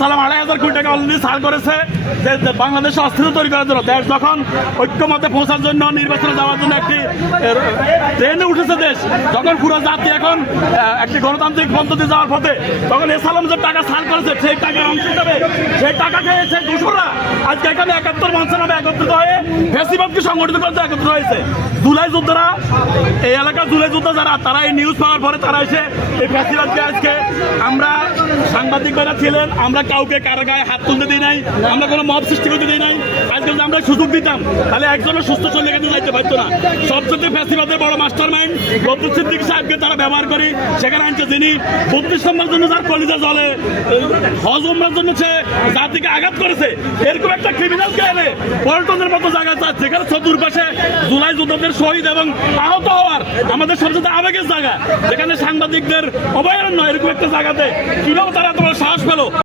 2,500 কোটি টাকা অলরেডি ছাড় করেছে বাংলাদেশে অস্থিরতা তৈরি করার জন্য। দেশ যখন ঐক্যমতে পৌঁছার জন্য নির্বাচনে যাওয়ার জন্য একটি ট্রেনে উঠেছে, দেশ যখন পুরো জাতি এখন একটি গণতান্ত্রিক পদ্ধতি যাওয়ার পথে, তখন এসালাম যে টাকা ছাড় করেছে সেই টাকার অংশ হিসাবে সেই টাকা খেয়ে সেই দোষরা আজকে এখানে 71 মঞ্চের নামে একত্রিত হয়ে ফ্যাসিবাদকে সংগঠিত করতে একত্রিত হয়েছে। জুলাই যোদ্ধারা, এই এলাকার জুলাই যোদ্ধা যারা, তারা এই নিউজ পাওয়ার পরে তারা এসে এই ফ্যাসিবাদকে আজকে, আমরা সাংবাদিকরা ছিলেন, আমরা কাউকে কারো গায়ে হাত তুলতে দিই নাই, আমরা কোনো মব সৃষ্টি করতে দিই নাই। আজকে যদি আমরা সুযোগ দিতাম তাহলে একজনের সুস্থ চলে গেতে যাইতে পারতো না। সবচেয়ে ফ্যাসিবাদের বড় মাস্টার মাইন্ড বদরুল সিদ্দিক সাহেবকে তারা ব্যবহার করি সেখানে আনছে, যিনি 32 নম্বর জন্য যার কলিজা জলে হজ উমরার জন্য সে জাতিকে আঘাত করেছে, এরকম একটা ক্রিমিনালকে এনে পল্টনের মতো জায়গা চাচ্ছে যেখানে চতুর্পাশে জুলাই যোদ্ধাদের শহীদ এবং আহত হওয়ার আমাদের সবচেয়ে আবেগের জায়গা, যেখানে সাংবাদিকদের অভয়ারণ্য, এরকম একটা জায়গাতে কিভাবে তারা তোমার সাহস পেল?